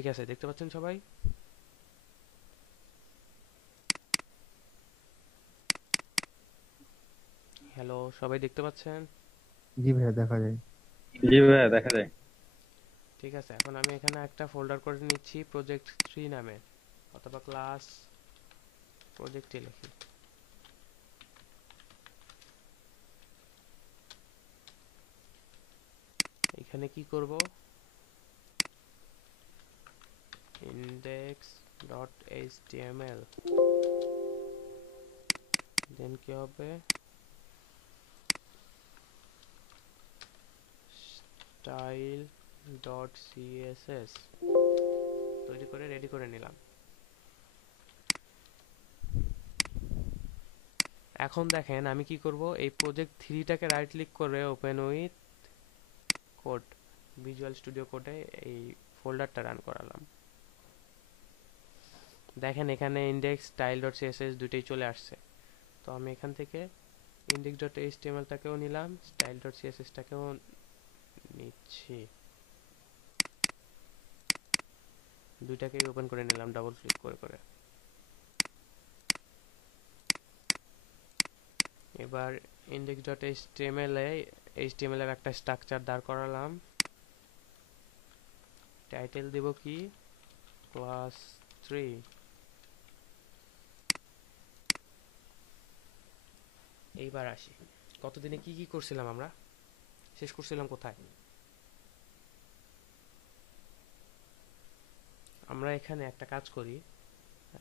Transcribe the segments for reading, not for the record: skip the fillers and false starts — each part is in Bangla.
ঠিক আছে, দেখতে পাচ্ছেন সবাই? হ্যালো, সবাই দেখতে পাচ্ছেন? জি ভাইয়া দেখা যায়। জি ভাইয়া দেখা যায়। ঠিক আছে, এখন আমি এখানে একটা ফোল্ডার করে নিচ্ছি প্রজেক্ট 3 নামে, অথবা ক্লাস প্রজেক্টে লিখি। এখানে কি করব, index.html, দেন কি হবে, style.css তৈরি করে রেডি করে নিলাম। এখন দেখেন আমি কি করব, এই প্রজেক্ট 3 টাকে রাইট ক্লিক করে open with code, visual studio কোডে এই ফোল্ডারটা রান করালাম। দেখেন এখানে ইনডেক্স style.css দুটোই চলে আসছে। তো আমি এখান থেকে index.html টাকেও নিলাম, style.css টাকেও নিচ্ছি, দুইটাকেই ওপেন করে নিলাম ডাবল ক্লিক করে করে। এবার index.html এ HTML এর একটা স্ট্রাকচার দাঁড় করালাম। টাইটেল দেব কি, ক্লাস 3। এইবার আসি, কতদিনে কি কি করছিলাম আমরা, শেষ করছিলাম কোথায়? আমরা এখানে একটা কাজ করি,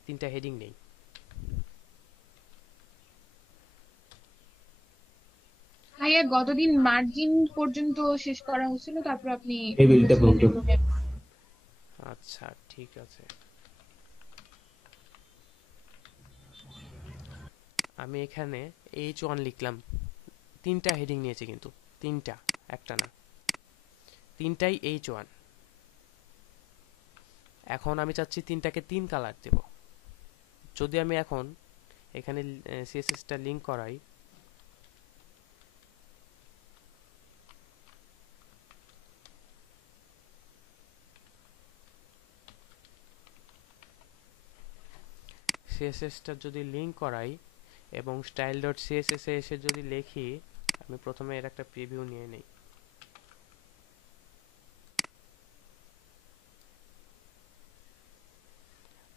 3টা হেডিং নেই। ভাইয়া গতদিন মার্জিন পর্যন্ত শেষ করা হয়েছিল, তারপর আপনি টেবিলটা বলছিলেন পর্যন্ত। এভাবে। আচ্ছা ঠিক আছে, আমি এখানে H1 লিখলাম, 3টা হেডিং নিয়েছে কিন্তু, 3টা, একটা না, 3টাই H1। এখন আমি চাচ্ছি 3টাকে 3 কালার দেব। যদি আমি এখন এখানে CSS টা লিংক করাই, CSS টা যদি লিংক করাই এবং style.css এ এসে যদি লিখি, আমি প্রথমে এর একটা প্রিভিউ নিয়ে নেই।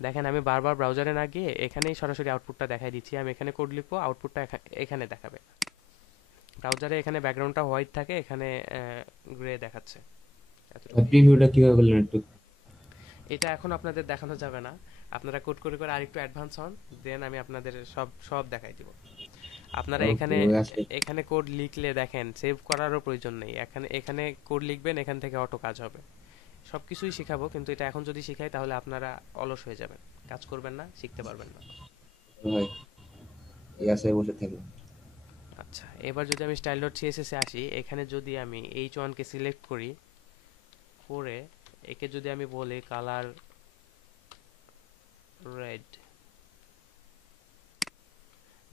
দেখেন আমি বারবার ব্রাউজারে না গিয়ে এখানেই সরাসরি আউটপুটটা দেখাই দিচ্ছি। আমি এখানে কোড লিখবো, আউটপুটটা এখানে দেখাবে। ব্রাউজারে এখানে ব্যাকগ্রাউন্ডটা হোয়াইট থাকে, এখানে গ্রে দেখাচ্ছে, এতটুকুই। প্রিভিউটা কিভাবে করলেন একটু? এটা এখন আপনাদের দেখানো যাবে না, আপনারা কোড করে করে আরেকটু অ্যাডভান্স হন, দেন আমি আপনাদের সব সব দেখাই দিব। আপনারা ওকে এখানে আছে। এখানে কোড লিখলে দেখেন সেভ করারও প্রয়োজন নেই, এখানে এখানে কোড লিখবেন, এখান থেকে অটো কাজ হবে। সবকিছুই শিখাবো, কিন্তু এটা এখন যদি শিখাই তাহলে আপনারা অলস হয়ে যাবেন, কাজ করবেন না, শিখতে পারবেন না। ভাই এই আছে বসে থাকবে। আচ্ছা, এবার যদি আমি style.css এ আসি, এখানে যদি আমি H1 কে সিলেক্ট করি, করে একে যদি আমি বলি কালার রেড,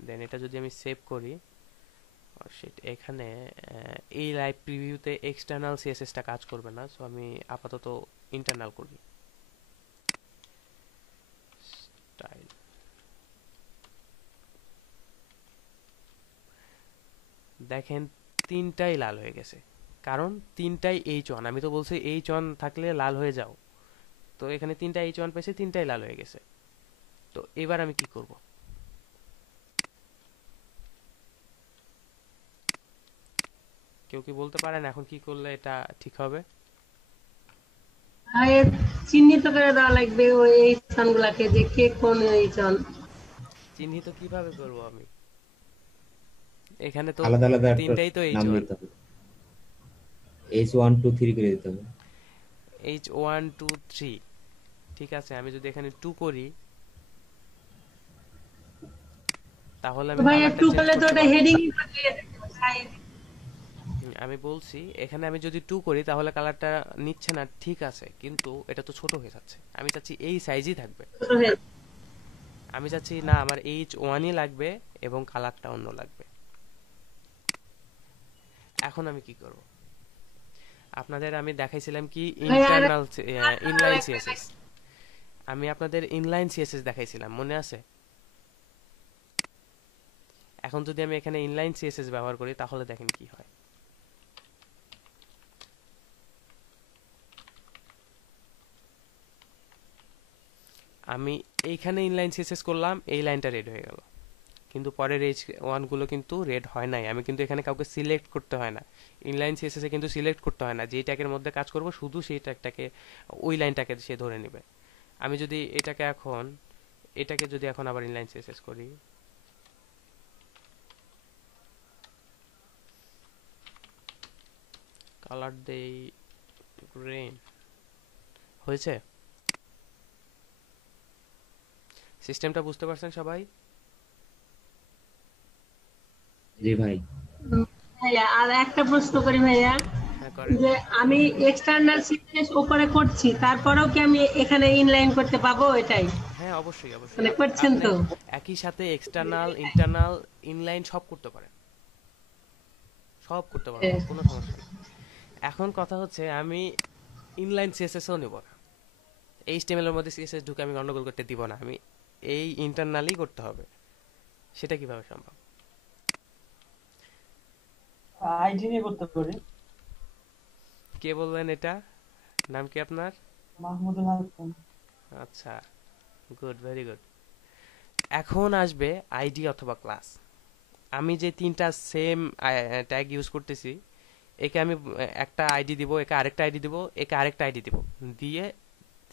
দেন এটা যদি আমি সেভ করি, এখানে এই লাইভ প্রিভিউতে এক্সটার্নাল সিএসএস টা কাজ করবে না, সো আমি আপাতত ইন্টারনাল করি। স্টাইল, দেখেন 3টাই লাল হয়ে গেছে, কারণ 3টাই H1। আমি তো বলছি H1 থাকলে লাল হয়ে যাও, তো এখানে 3টা H1 পেয়েছে, 3টাই লাল হয়ে গেছে। তো এবার আমি কি করব, কেউ কি বলতে পারেন এখন কি করলে এটা ঠিক হবে? আর এর চিহ্নিত করে দেওয়া লাগবে ওই এই স্থানগুলাকে, যে কে কোন এই জন। চিহ্নিত কিভাবে করব আমি, এখানে তো আলাদা আলাদা একটা 3টাই তো নাম H1। দিতে হবে। H1 2 3 করে দিতে হবে। H1 2 3, ঠিক আছে। আমি যদি এখানে 2 করি, তাহলে তো আমি ভাই কালারটা একটু চেঞ্জ করলে তো করতে ওটা পারবো। হেডিং। আমি বলছি এখানে আমি যদি 2 করি তাহলে কালারটা নিচ্ছে না, ঠিক আছে, কিন্তু এটা তো ছোট হয়ে যাচ্ছে, আমি চাচ্ছি এই সাইজই থাকবে। আমি চাচ্ছি না আমার H1ই লাগবে এবং কালারটা অন্য লাগবে। এখন আমি কি করব, আপনাদের আমি দেখাইছিলাম কি ভাইয়া আর ইন্টারনাল আর করা ইনলাইন লাগবে সিএসএস। নাকি? আমি আপনাদের ইনলাইন সিএসএস দেখাইছিলাম, মনে আছে? এখন যদি আমি এখানে ইনলাইন সিএসএস ব্যবহার করি তাহলে দেখেন কি হয়। আমি এইখানে ইনলাইন সিএসএস করলাম, এই লাইনটা রেড হয়ে গেল, কিন্তু পরের এইচ ওয়ান গুলো কিন্তু রেড হয় নাই। আমি কিন্তু এখানে কাউকে সিলেক্ট করতে হয় না, ইনলাইন সিএসএস এ কিন্তু সিলেক্ট করতে হয় না। যেই ট্যাগের মধ্যে কাজ করব শুধু সেই ট্যাগটাকে, ওই লাইনটাকে সে ধরে নেবে। আমি যদি এটাকে যদি এখন আবার ইনলাইন সিএসএস করি, কালার দেই গ্রিন, হয়েছে? সিস্টেমটা বুঝতে পারছেন সবাই? জি ভাই। ভাইয়া আর একটা প্রশ্ন করি ভাইয়া, হ্যাঁ করেন। যে আমি এক্সটার্নাল সিকোয়েন্স উপরে করছি, তারপরেও কি আমি এখানে ইনলাইন করতে পাবো? এটাই হ্যাঁ অবশ্যই অবশ্যই, মানে করছেন আপনি তো? একই সাথে এক্সটার্নাল ইন্টারনাল ইনলাইন সব করতে পারেন, সব করতে পারবেন, কোনো সমস্যা নেই। এখন কথা হচ্ছে আমি ইনলাইন সিএসএসও নেব না, এইচটিএমএল এর মধ্যে সিএসএস ঢুকে আমি গন্ডগোল করতে দিব না, আমি এই ইন্টারনালি করতে হবে। সেটা কিভাবে সম্ভব? আইডি নিয়ে করতে পারি। কে বললেন এটা? নাম কি আপনার? মাহমুদুল হাসান। আচ্ছা, গুড, ভেরি গুড। এখন আসবে আইডি অথবা ক্লাস। আমি যে তিনটা সেম ট্যাগ ইউজ করতেছি, একে আমি একটা আইডি দিব, একে আরেকটা আইডি দিব, একে আরেকটা আইডি দিব, দিয়ে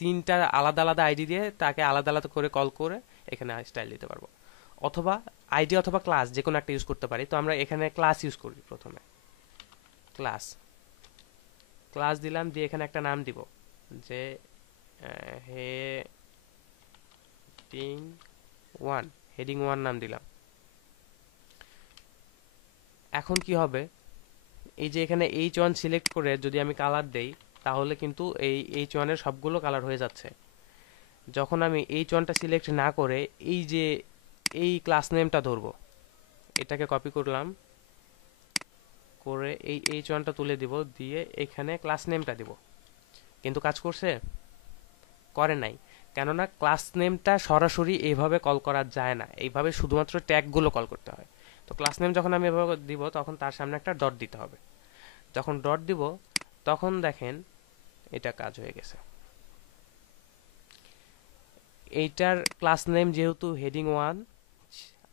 তিনটা আলাদা আলাদা আইডি দিয়ে তাকে আলাদা আলাদা করে কল করে এখানে স্টাইল দিতে পারবো। অথবা আইডি অথবা ক্লাস যে কোনো একটা ইউজ করতে পারি। তো আমরা এখানে ক্লাস ইউজ করি প্রথমে। ক্লাস ক্লাস দিলাম, দিয়ে এখানে একটা নাম দিব, যে হেডিং ওয়ান, হেডিং ওয়ান নাম দিলাম। এখন কি হবে, এই যে এখানে H1 সিলেক্ট করে যদি আমি কালার দেই, তাহলে কিন্তু এই H1 এর সবগুলো কালার হয়ে যাচ্ছে। যখন আমি H1 টা সিলেক্ট না করে এই যে এই ক্লাস নেমটা ধরবো, এটাকে কপি করলাম, করে এই H1 টা তুলে দিব, দিয়ে এখানে ক্লাস নেমটা দিব, কিন্তু কাজ করছে? করে নাই। কেননা ক্লাস নেমটা সরাসরি এইভাবে কল করা যায় না, এইভাবে শুধুমাত্র ট্যাগগুলো কল করতে হয়। তো ক্লাস নেম যখন আমি এভাবে দিব, তখন তার সামনে একটা ডট দিতে হবে। যখন ডট দিব, তখন দেখেন এটা কাজ হয়ে গেছে। এইটার ক্লাস নেম যেহেতু হেডিং ওয়ান,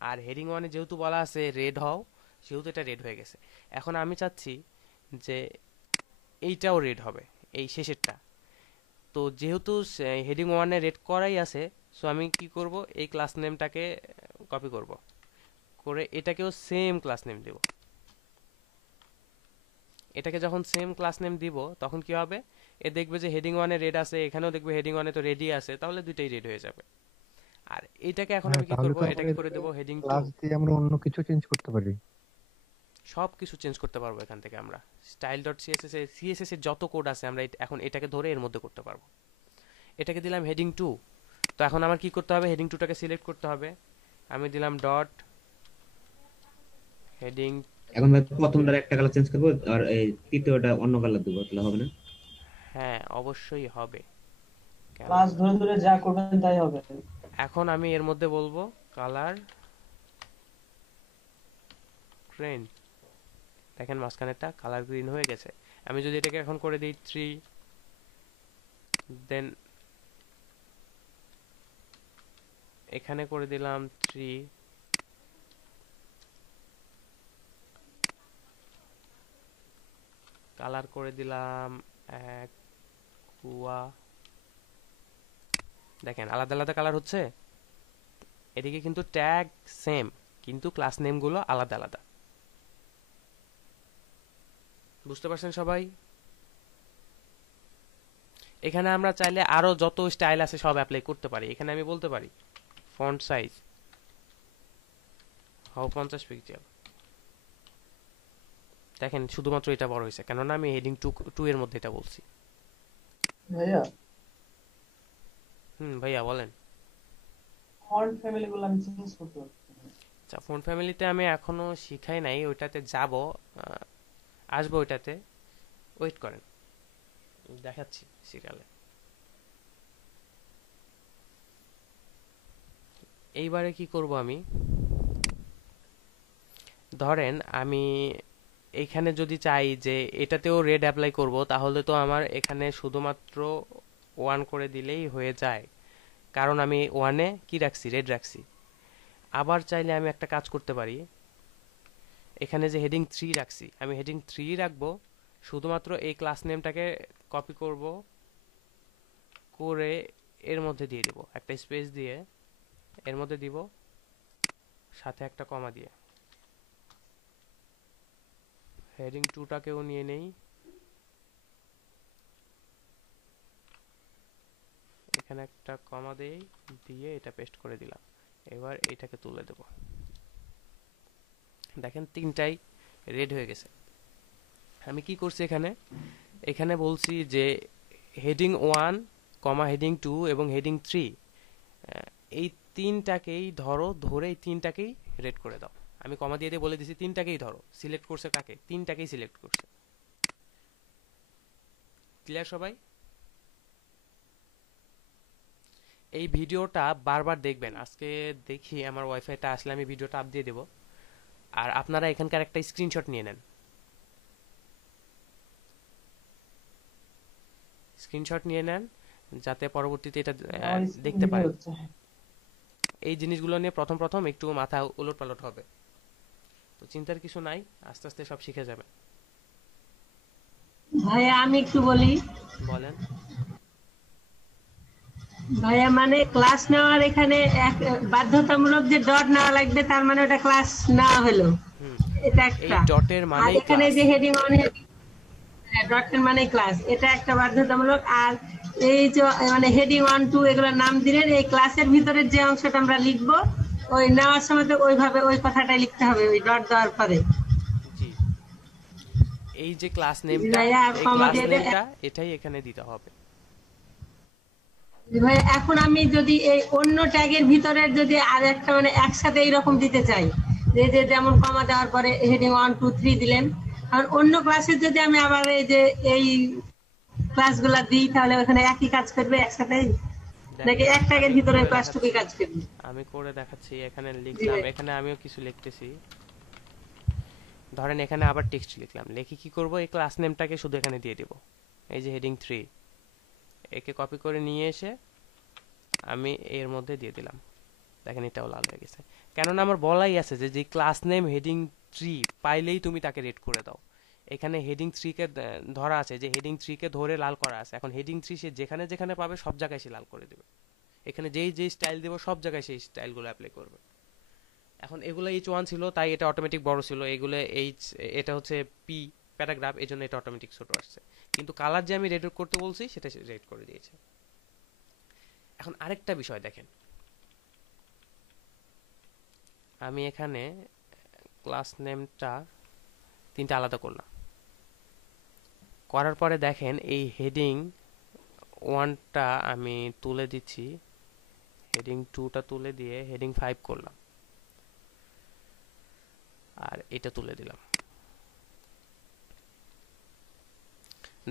আর হেডিং ওয়ানে যেহেতু বলা আছে রেড হও, সেহেতু এটা রেড হয়ে গেছে। এখন আমি চাচ্ছি যে এইটাও রেড হবে, এই শেষেরটা। তো যেহেতু হেডিং ওয়ানে রেড করাই আছে, সো আমি কি করব, এই ক্লাস নেমটাকে কপি করব, করে এটাকেও সেম ক্লাস নেম দেব। এটাকে যখন সেম ক্লাস নেম দিব, তখন কি হবে, এ দেখবে যে হেডিং ওয়ানে রেড আছে, এখানেও দেখবে হেডিং ওয়ানে তো রেডই আছে, তাহলে দুইটাই রেড হয়ে যাবে। আর এটাকে এখন হ্যাঁ, আমি কি তাহলে করব, তো আমরা এটাকে করে এটাকে দেব হেডিং টু। ক্লাস দিয়ে আমরা অন্য কিছু চেঞ্জ করতে পারি। সব কিছু চেঞ্জ করতে পারবো এখান থেকে আমরা। স্টাইল ডট সিএসএস এর যত কোড আছে আমরা এখন এটাকে ধরে এর মধ্যে করতে পারবো। এটাকে দিলাম হেডিং টু। তো এখন আমার কি করতে হবে, হেডিং টুটাকে সিলেক্ট করতে হবে। আমি দিলাম ডট হেডিং। এখন ভাই প্রথমটার একটা কালার চেঞ্জ করবো, আর এই তৃতীয়টা অন্য কালার দেবো, তাহলে হবে না? হ্যাঁ অবশ্যই হবে। কেন? ক্লাস ধরে ধরে যা করবেন তাই হবে। এখন আমি এর মধ্যে বলবো কালার গ্রিন। দেখেন মাঝখানেরটা কালার গ্রিন হয়ে গেছে। আমি যদি এটাকে এখন করে দিই 3, দেন এখানে করে দিলাম 3, কালার করে দিলাম কুয়া। দেখেন আলাদা আলাদা কালার হচ্ছে। এদিকে কিন্তু ট্যাগ সেম, কিন্তু ক্লাস নেম গুলো আলাদা আলাদা। বুঝতে পারছেন সবাই? এখানে আমরা চাইলে আরো যত স্টাইল আছে সব অ্যাপ্লাই করতে পারি। এখানে আমি বলতে পারি ফন্ট সাইজ হাউ 50 পিক্সেল। দেখেন শুধুমাত্র এটা বড় হয়েছে, কেননা আমি হেডিং টু এর মধ্যে এটা বলছি। ভাইয়া ভাইয়া বলেন। ফন্ট ফ্যামিলি গুলো আমি চেঞ্জ করতে পারি। আচ্ছা, ফন্ট ফ্যামিলিতে আমি এখনো শিখাই নাই, ওইটাতে যাব, আসবো ওইটাতে, ওয়েট করেন। দেখাচ্ছি সিরিয়ালে। এইবারে কি করব আমি, ধরেন আমি এইখানে যদি চাই যে এটাতেও রেড অ্যাপ্লাই করব, তাহলে তো আমার এখানে শুধুমাত্র 1 করে দিলেই হয়ে যায়, কারণ আমি 1-এ কি রাখছি, রেড রাখছি। আবার চাইলে আমি একটা কাজ করতে পারি, এখানে যে হেডিং 3 রাখছি, আমি হেডিং 3 রাখবো, শুধুমাত্র এই ক্লাস নেমটাকে কপি করব, করে এর মধ্যে দিয়ে দিব, একটা স্পেস দিয়ে এর মধ্যে দিব, সাথে একটা কমা দিয়ে। হেডিং 2টাকেও নিয়ে নেই, এখানে একটা কমা দেই, দিয়ে এটা পেস্ট করে দিলাম। এবার এটাকে তুলে দেব, দেখেন তিনটাই রেড হয়ে গেছে। আমি কি করছি এখানে, এখানে বলছি যে হেডিং 1, হেডিং 2 এবং হেডিং 3, এই তিনটাকেই ধরে এই তিনটাকেই রেড করে দাও। আমি কমা দিয়ে বলে দিছি তিনটাকেই ধরো, সিলেক্ট করছে কাকে, তিনটাকেই সিলেক্ট করছে। ক্লিয়ার সবাই? এই ভিডিওটা বারবার দেখবেন, আজকে দেখি আমার ওয়াইফাইটা আসলে আমি ভিডিওটা আপ দিয়ে দেব, আর আপনারা এখানকার একটা স্ক্রিনশট নিয়ে নেন, স্ক্রিনশট নিয়ে নেন যাতে পরবর্তীতে এটা দেখতে পারেন। এই জিনিসগুলো নিয়ে প্রথম প্রথম একটু মাথা উলটপালট হবে, তো চিন্তার কিছু নাই, আস্তে আস্তে সব শিখে যাবেন। ভাইয়া আমি একটু বলি। বলেন। ভাইয়া মানে ক্লাস নেওয়ার এখানে এক বাধ্যতামূলক যে ডট নেওয়া লাগবে, তার মানে ওটা ক্লাস নেওয়া হলো, হুম, এটা এই একটা। ডটের আর মানেই এখানে ক্লাস। যে হেডিং অন, ডটের মানে ক্লাস, এটা একটা বাধ্যতামূলক। আর এই যে মানে হেডিং 1 2 এগুলোর নাম দিলেন, এই ক্লাসের ভিতরে যে অংশটা আমরা লিখবো, ওই নেওয়ার সময় তো ওইভাবে ওই কথাটাই লিখতে হবে, ওই ডট দেওয়ার পরে। জি, এই যে ক্লাস জি নেমটা, ভাইয়া, আর এই কমা ক্লাস দিয়ে নেমটা এটাই এখানে দিতে হবে। জি ভাইয়া, এখন আমি যদি এই অন্য ট্যাগের ভিতরে যদি আর একটা মানে একসাথে এইরকম দিতে চাই, যে যেমন কমা দেওয়ার পরে হেডিং 1 2 3 দিলেন, আর অন্য ক্লাসের যদি আমি আবার এই যে এই ক্লাসগুলা দিই, তাহলে ওখানে একই কাজ করবে একসাথেই, নাকি দেখেন এক ট্যাগের আমি ভিতরে করে ক্লাসটুকুই দেখাচ্ছি, কাজ করবে? আমি করে দেখাচ্ছি। এখানে জি লিখলাম, ভাই। এখানে আমিও কিছু লিখতেছি, ধরেন এখানে আবার টেক্সট লিখলাম, লিখে কি করব, এই ক্লাস নেমটাকে শুধু এখানে দিয়ে দিব, এই যে হেডিং 3, একে কপি করে নিয়ে এসে আমি এর মধ্যে দিয়ে দিলাম। দেখেন এটাও লাল হয়ে গেছে, কেননা আমার বলাই আছে যে ক্লাস নেম হেডিং 3 পাইলেই তুমি তাকে রেড করে দাও। এখানে হেডিং 3 কে ধরা আছে, যে হেডিং 3 কে ধরে লাল করা আছে, এখন হেডিং 3 সে যেখানে যেখানে পাবে সব জায়গায় সে লাল করে দেবে, এখানে যেই যেই স্টাইল দেব সব জায়গায় সেই স্টাইলগুলো অ্যাপ্লাই করবে। এখন এগুলো H1 ছিল তাই এটা অটোমেটিক বড় ছিল, এগুলো এটা হচ্ছে পি প্যারাগ্রাফ, এজন্য এটা অটোমেটিক ছোট আসছে, কিন্তু কালার যে আমি রেড করতে বলছি সেটা রেড করে দিয়েছে। এখন আরেকটা বিষয় দেখেন, আমি এখানে ক্লাস নেমটা তিনটা আলাদা করলাম, করার পরে দেখেন এই হেডিং 1টা আমি তুলে দিচ্ছি, হেডিং 2টা তুলে দিয়ে হেডিং 5 করলাম, আর এটা তুলে দিলাম।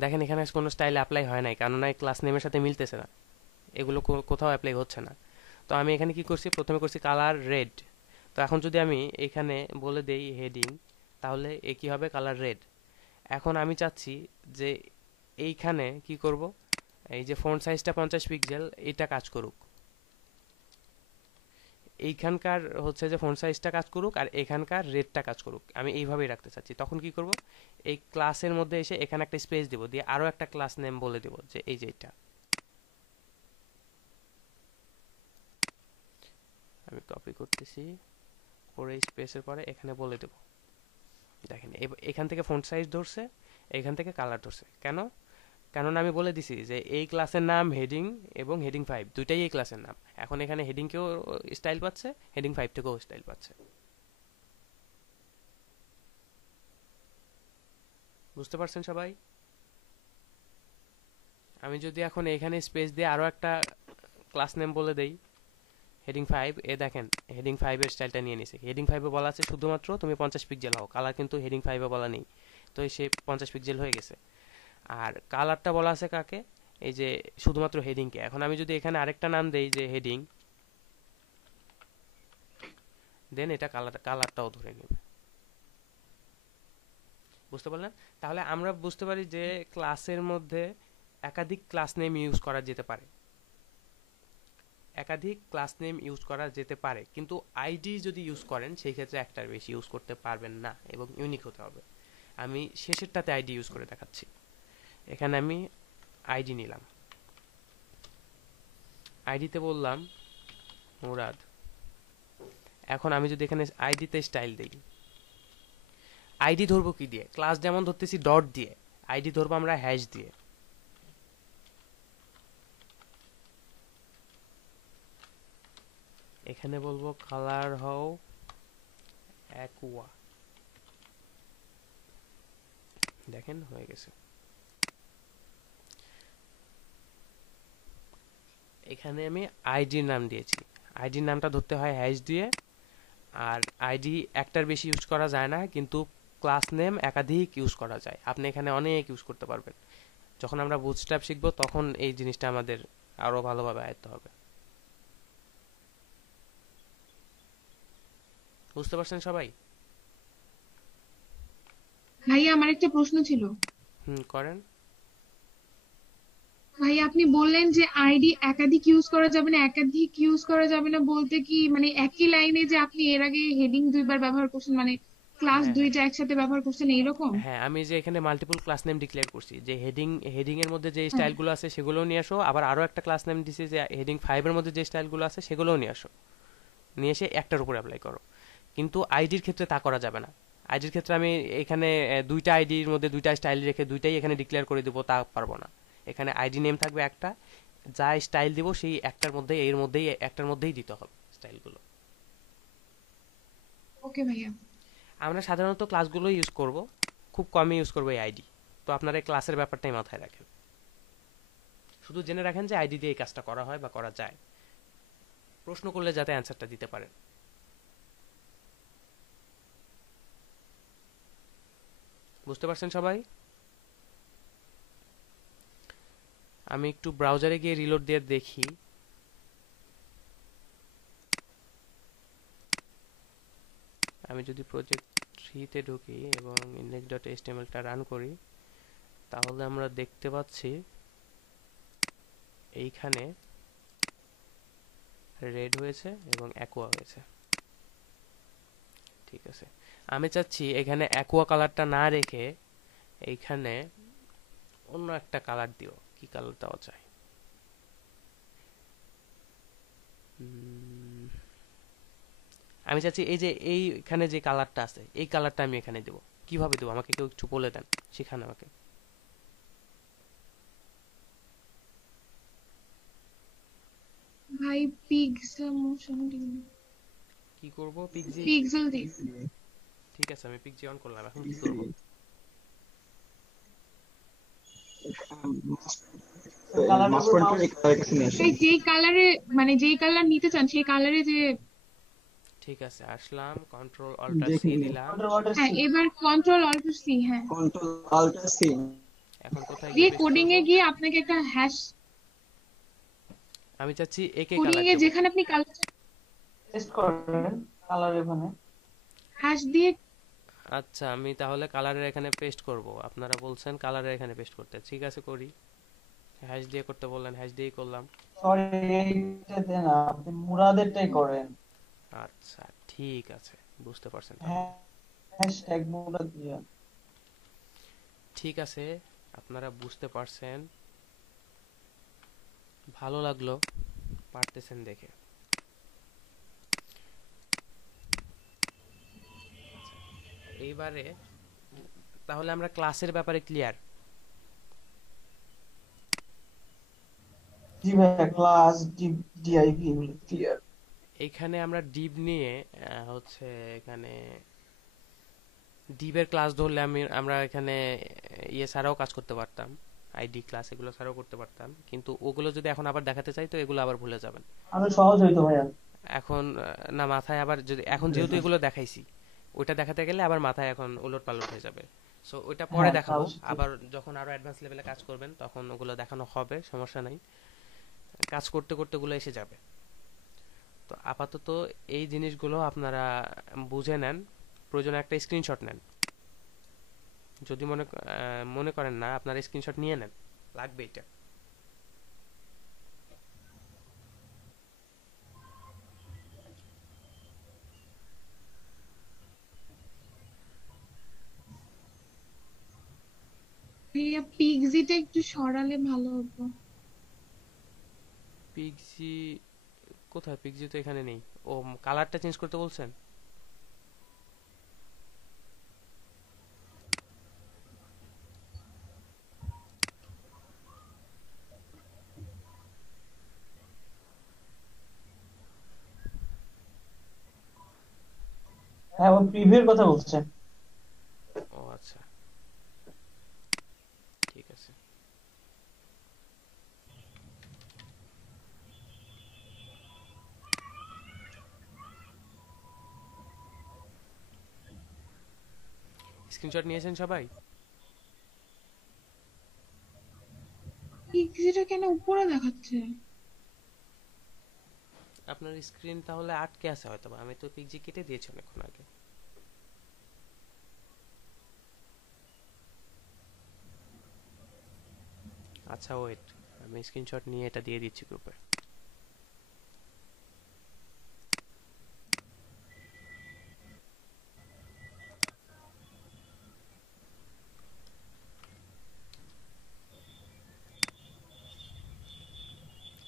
দেখেন এখানে কোনো স্টাইল অ্যাপ্লাই হয় নাই, কারণ এই ক্লাস নেমের সাথে মিলতেছে না, এগুলো কোথাও অ্যাপ্লাই হচ্ছে না। তো আমি এখানে কি করছি, প্রথমে করছি কালার রেড, তো এখন যদি আমি এখানে বলে দেই হেডিং, তাহলে এ কি হবে, কালার রেড। এখন আমি চাচ্ছি যে এইখানে কি করব, এই যে ফন্ট সাইজটা 50 পিক্সেল এটা কাজ করুক, এইখানকার হচ্ছে যে ফন্ট সাইজটা কাজ করুক আর এখানকার রেডটা কাজ করুক, আমি এইভাবেই রাখতে চাচ্ছি। তখন কি করব, এই ক্লাসের মধ্যে এসে এখানে একটা স্পেস দিব, দিয়ে আরো একটা ক্লাস নেম বলে দেব, যে এই যে এটা আমি কপি করতেছি, করে স্পেসের পরে এখানে বলে দেব। দেখেন এখান থেকে ফন্ট সাইজ ধরছে, এখান থেকে কালার ধরছে, কেননা আমি বলে দিছি যে এই ক্লাসের নাম হেডিং এবং হেডিং 5 দুইটাই এই ক্লাসের নাম। এখন এখানে হেডিং কেও স্টাইল পাচ্ছে, হেডিং 5 থেকেও স্টাইল পাচ্ছে। বুঝতে পারছেন সবাই? আমি যদি এখন এখানে স্পেস দিয়ে আরো একটা ক্লাস নেম বলে দেই হেডিং 5, এ দেখেন হেডিং 5 এর স্টাইলটা নিয়ে নিছে। হেডিং 5 এ বলা আছে শুধুমাত্র তুমি 50 পিক্সেল হও, কালার কিন্তু হেডিং 5 এ বলা নেই, তো সে 50 পিক্সেল হয়ে গেছে। আর কালারটা বলা আছে কাকে, এই যে শুধুমাত্র হেডিং কে। এখন আমি যদি এখানে আরেকটা নাম দেই যে হেডিং, দেন এটা কালারটাও ধরে নেবে। বুঝতে পারলেন? তাহলে আমরা বুঝতে পারি যে ক্লাসের মধ্যে একাধিক ক্লাস নেম ইউজ করা যেতে পারে, একাধিক ক্লাস নেম ইউজ করা যেতে পারে, কিন্তু আইডি যদি ইউজ করেন সেই ক্ষেত্রে একটার বেশি ইউজ করতে পারবেন না এবং ইউনিক হতে হবে। আমি শেষেরটাতে আইডি ইউজ করে দেখাচ্ছি। এখানে আমি আইডি নিলাম, আইডিতে বললাম মুরাদ। এখন আমি যদি এখানে আইডিতে স্টাইল দেই, আইডি ধরবো কি দিয়ে? ক্লাস যেমন ধরতেছি ডট দিয়ে, আইডি ধরবো আমরা হ্যাশ দিয়ে। এখানে বলবো কালার হও অ্যাকুয়া, দেখেন হয়ে গেছে। এখানে আমি আইডির নাম দিয়েছি, আইডির নামটা ধরতে হয় হ্যাশ দিয়ে। আর আইডি একটার বেশি ইউজ করা যায় না, কিন্তু ক্লাস নেম একাধিক ইউজ করা যায়। আপনি এখানে অনেক ইউজ করতে পারবেন। যখন আমরা বুটস্ট্র্যাপ শিখবো তখন এই জিনিসটা আমাদের আরো ভালোভাবে আয়ত্ত হবে। বুঝতে পারছেন সবাই? ভাইয়া আমার একটা প্রশ্ন ছিল। করেন। ভাই আপনি বললেন যে আইডি একাধিক ইউজ করা যাবে না, একাধিক ইউজ করা যাবে না বলতে কি মানে একই লাইনে যে আপনি এর আগে হেডিং দুইবার ব্যবহার করছেন, মানে ক্লাস হ্যাঁ দুইটা একসাথে ব্যবহার করছেন এইরকম? হ্যাঁ, আমি যে এখানে মাল্টিপল ক্লাস নেম ডিক্লেয়ার করছি, যে হেডিং এর মধ্যে যে হ্যাঁ। স্টাইলগুলো আছে সেগুলোও নিয়ে আসো, আবার আরো একটা ক্লাস নেম দিছি যে হেডিং 5 এর মধ্যে যে স্টাইলগুলো আছে সেগুলোও নিয়ে আসো, নিয়ে এসে একটার উপর অ্যাপ্লাই করো। কিন্তু আইডির ক্ষেত্রে তা করা যাবে না। আইডির ক্ষেত্রে আমি এখানে দুইটা আইডির মধ্যে দুইটা স্টাইল রেখে দুইটাই এখানে ডিক্লেয়ার করে দেবো, তা পারবো না। এখানে আইডি নেম থাকবে একটা, যা স্টাইল দিব সেই একটার মধ্যেই, এর মধ্যেই একটার মধ্যেই দিতে হবে স্টাইলগুলো। ওকে ভাইয়া। আমরা সাধারণত ক্লাসগুলো ইউজ করব, খুব কমই ইউজ করবো এই আইডি। তো আপনারা এই ক্লাসের ব্যাপারটাই মাথায় রাখেন, শুধু জেনে রাখেন যে আইডি দিয়ে এই কাজটা করা হয় বা করা যায়। প্রশ্ন করলে যাতে অ্যান্সারটা দিতে পারেন। বুঝতে পারছেন সবাই? আমি একটু ব্রাউজারে গিয়ে রিলোড দিয়ে দেখি। আমি যদি প্রজেক্ট 3 তে ঢুকি এবং index.html টা রান করি, তাহলে আমরা দেখতে পাচ্ছি এইখানে রেড হয়েছে এবং অ্যাকোয়া হয়েছে। ঠিক আছে, আমি চাচ্ছি এখানে অ্যাকোয়া কালারটা না রেখে এইখানে অন্য একটা কালার দিও। কি কালার দেওয়া যায়? আমি চাচ্ছি এই যে এইখানে যে কালারটা আছে এই কালারটা আমি এখানে দেব। কিভাবে দেব আমাকে কেউ একটু বলে দেন, শেখান আমাকে। ভাই পিক্সেল মোশন দিন, কি করব? পিক্সি। পিক্সেল দিন। ঠিক আছে, আমি পিক্সি অন করলাম। এখন কি করব? কালারটা মাস পয়েন্টার এই কালারের কাছে নিয়ে আসুন। ভাই যেই কালারে মানে যেই কালার নিতে চান সেই কালারে যে। ঠিক আছে, আসলাম, কন্ট্রোল অল্টার সি দেখুন, দিলাম। হ্যাঁ এবার কন্ট্রোল অল্ট সি। হ্যাঁ কন্ট্রোল আল্টার সি এখন কোথায় দিয়ে গিয়ে পেস্ট কোডিং এ করব? গিয়ে আপনাকে একটা হ্যাশ, আমি চাচ্ছি একে কোডিং কালার এ দেব। যেখানে আপনি কালার টেস্ট করেন কালার এখানে। হ্যাশ দিয়ে। আচ্ছা, আমি তাহলে কালারের এখানে পেস্ট করব। আপনারা বলছেন কালারের এখানে পেস্ট করতে, ঠিক আছে করি। হ্যাশ দিয়ে করতে বললেন, হ্যাশ দিয়েই করলাম। সরি এইটা দেন, আপনি মুরাদেরটাই করেন। আচ্ছা ঠিক আছে, বুঝতে পারছেন। হ্যাঁ হ্যাশট্যাগ মুরাদ দিয়া। ঠিক আছে, আপনারা বুঝতে পারছেন, ভালো লাগলো, পারতেছেন দেখে। এইবারে তাহলে আমরা ক্লাসের ব্যাপারে ক্লিয়ার। জি ভাইয়া, ক্লাস ডিআইভি ক্লিয়ার। এখানে আমরা ডিভ নিয়ে হচ্ছে এখানে ডিভের ক্লাস ধরলে আমরা এখানে ইয়ে ছাড়াও কাজ করতে পারতাম, আইডি ক্লাস এগুলো ছাড়াও করতে পারতাম, কিন্তু ওগুলো যদি এখন আবার দেখাতে চাই তো এগুলো আবার ভুলে যাবেন। আরো সহজ হইতো ভাইয়া। এখন না, মাথায় আবার যদি এখন যেহেতু এগুলো দেখাইছি, ওইটা দেখাতে গেলে আবার মাথায় এখন উলট পালট হয়ে যাবে। সো ওইটা পরে হ্যাঁ দেখাবো, তাও ঠিক। আবার যখন আরো অ্যাডভান্স লেভেলে কাজ করবেন তখন ওগুলো দেখানো হবে, সমস্যা নাই। কাজ করতে করতে ওগুলো এসে যাবে। তো আপাতত এই জিনিসগুলো আপনারা বুঝে নেন, প্রয়োজনে একটা স্ক্রিনশট নেন। যদি মনে করেন না, আপনারা স্ক্রিনশট নিয়ে নেন, লাগবে এটা। ভাইয়া পিক্সিটা একটু সরালে ভালো হতো। পিক্সি কোথায়? পিক্সি তো এখানে নেই। ও, কালারটা চেঞ্জ করতে বলছেন? হ্যাঁ ও প্রিভিউর কথা বলছে। ও আচ্ছা, ঠিক আছে। স্ক্রিনশট নিয়েছেন সবাই? পিক্সিটা কেন উপরে দেখাচ্ছে? আপনার স্ক্রিন তাহলে আটকে আছে হয়তো, আমি তো পিক্সি কেটে দিয়েছি অনেকক্ষণ আগে। আচ্ছা ওয়েট, আমি স্ক্রিনশট নিয়ে এটা দিয়ে দিচ্ছি গ্রুপে।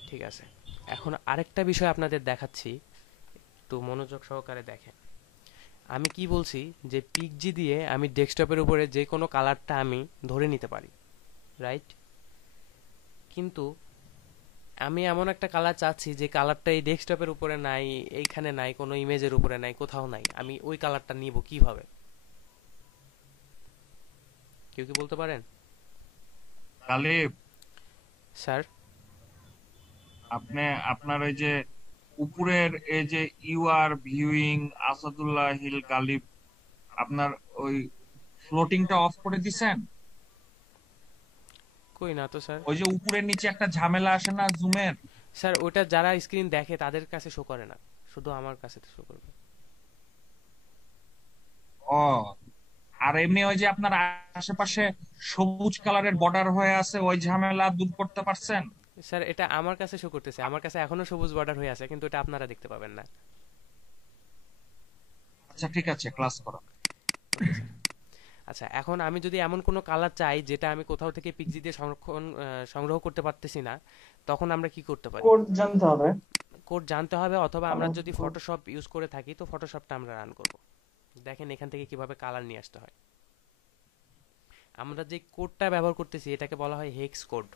ঠিক আছে, এখন আরেকটা বিষয় আপনাদের দেখাচ্ছি, একটু মনোযোগ সহকারে দেখেন। আমি কি বলছি যে পিক্সি দিয়ে আমি ডেস্কটপের উপরে যে কোনো কালারটা আমি ধরে নিতে পারি, রাইট? কিন্তু আমি এমন একটা কালার চাচ্ছি যে কালারটা এই ডেস্কটপের উপরে নাই, এইখানে নাই, কোনো ইমেজের উপরে নাই, কোথাও নাই। আমি ওই কালারটা নিব কিভাবে? কেউ কি বলতে পারেন? তালিব, স্যার, আপনি আপনার ওই যে উপরের এই যে you are viewing Asadullah Hil Galib, আপনার ওই ফ্লোটিংটা অফ করে দিছেন? কই না তো স্যার। ওই যে উপরের নিচে একটা ঝামেলা আসে না জুমের? স্যার ওটা যারা স্ক্রিন দেখে তাদের কাছে শো করে না, শুধু আমার কাছে শো করবে। ও, আর এমনি ওই যে আপনার আশেপাশে সবুজ কালারের বর্ডার হয়ে আছে, ওই ঝামেলা দূর করতে পারছেন? স্যার এটা আমার কাছে শো করতেছে, আমার কাছে এখনো সবুজ বর্ডার হয়ে আছে, কিন্তু এটা আপনারা দেখতে পাবেন না। আচ্ছা ঠিক আছে, ক্লাস করো। Okay sir. আচ্ছা, এখন আমি যদি এমন কোনো কালার চাই যেটা আমি কোথাও থেকে পিক্সি দিয়ে সংগ্রহ করতে পারতেছি না, তখন আমরা কি করতে পারি? কোড জানতে হবে। কোড জানতে হবে, অথবা আমরা যদি ফটোশপ ইউজ করে থাকি তো ফটোশপটা আমরা রান করব। দেখেন এখান থেকে কিভাবে কালার নিয়ে আসতে হয়। আমরা যে কোডটা ব্যবহার করতেছি এটাকে বলা হয় হেক্স কোড।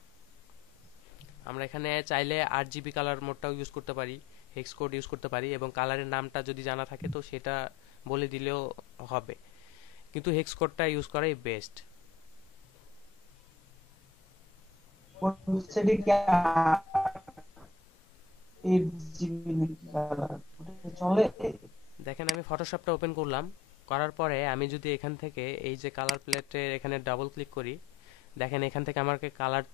আমরা এখানে চাইলে 8 GB কালার মোডটাও ইউজ করতে পারি, হেক্স কোড ইউজ করতে পারি, এবং কালারের নামটা যদি জানা থাকে তো সেটা বলে দিলেও হবে, কিন্তু হেক্স কোডটা ইউজ করাই বেস্ট। সেটি কি 8 GB চলে? দেখেন আমি ফটোশপটা ওপেন করলাম, করার পরে আমি যদি এখান থেকে এই যে কালার প্লেটের এখানে ডাবল ক্লিক করি, দেখেন এখান থেকে আমাকে কালার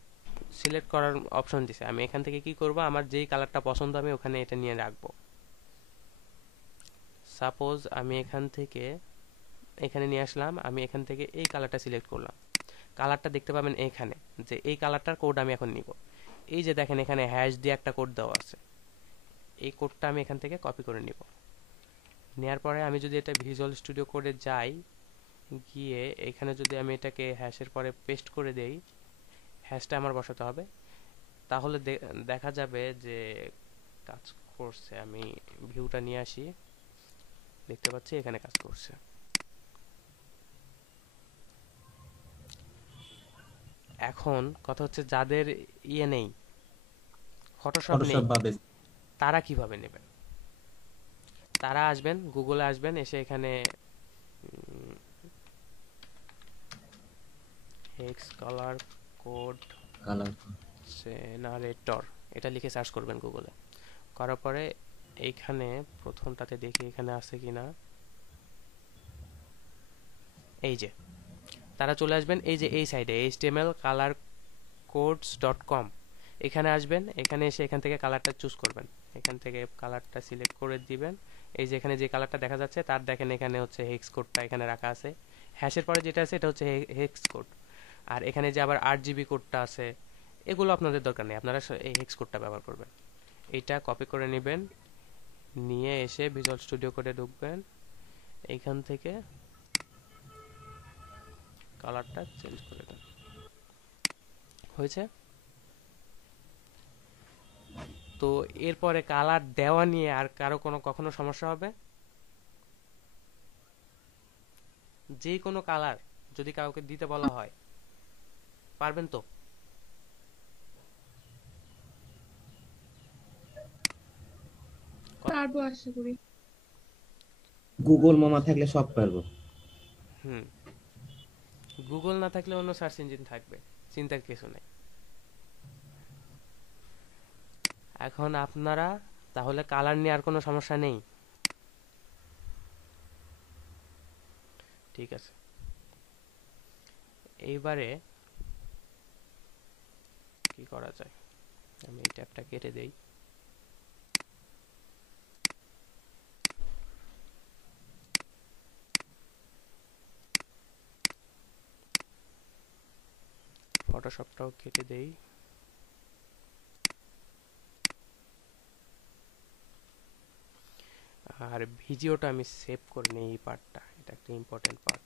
সিলেক্ট করার অপশন দিছে। আমি এখান থেকে কি করব, আমার যেই কালারটা পছন্দ আমি ওখানে এটা নিয়ে রাখবো। সাপোজ আমি এখান থেকে এখানে নিয়ে আসলাম, আমি এখান থেকে এই কালারটা সিলেক্ট করলাম। কালারটা দেখতে পাবেন এখানে, যে এই কালারটার কোড আমি এখন নিব। এই যে দেখেন এখানে হ্যাশ দিয়ে একটা কোড দেওয়া আছে, এই কোডটা আমি এখান থেকে কপি করে নিব। নেওয়ার পরে আমি যদি এটা ভিজুয়াল স্টুডিও কোডে যাই, গিয়ে এখানে যদি আমি এটাকে হ্যাশের পরে পেস্ট করে দেই, হ্যাশটা আমার বসাতে হবে, তাহলে দেখা যাবে যে কাজ করছে। আমি ভিউটা নিয়ে আসি, দেখতে পাচ্ছি এখানে কাজ করছে। এখন কথা হচ্ছে যাদের ইয়ে নেই, ফটোশপ নেই, তারা কিভাবে নেবেন? তারা আসবেন, গুগলে আসবেন, এসে এখানে হেক্স কালার কোড জেনারেটর এটা লিখে সার্চ করবেন গুগলে। করার পরে এইখানে প্রথমটাতে দেখি এখানে আছে কিনা। এই যে তারা চলে আসবেন এই যে এই সাইডে htmlcolorcodes.com, এখানে আসবেন। এখানে এসে এখান থেকে কালারটা চুজ করবেন, এখান থেকে কালারটা সিলেক্ট করে দিবেন। এই যে এখানে যে কালারটা দেখা যাচ্ছে তার দেখেন এখানে হচ্ছে হেক্স কোডটা এখানে রাখা আছে, হ্যাশের পরে যেটা আছে এটা হচ্ছে হেক্স কোড। আর এখানে যে আবার 8 GB কোডটা আছে এগুলো আপনাদের দরকার নেই, আপনারা এই হেক্স কোডটা ব্যবহার করবেন। এইটা কপি করে নেবেন, নিয়ে এসে ভিজুয়াল স্টুডিও কোডে ঢুকবেন, এইখান থেকে কালারটা চেঞ্জ করে দেন। হয়েছে? তো এরপরে কালার দেওয়া নিয়ে আর কারো কখনো সমস্যা হবে? যে কোনো কালার যদি কাউকে দিতে বলা হয় পারবেন তো? পারবো আশা করি। গুগল মামা থাকলে সব পারবো। হুম, গুগল না থাকলে অন্য সার্চ ইঞ্জিন থাকবে, চিন্তার কিছু নেই। এখন আপনারা তাহলে কালার নিয়ে আর কোনো সমস্যা নেই? ঠিক আছে, এইবারে কি করা যায়, আমি এই ট্যাবটা কেটে দেই। ফটোশপটাও কেটে দেই। আর ভিডিওটা আমি সেভ করে নিই, এই পার্টটা, এটা একটা ইম্পর্টেন্ট পার্ট।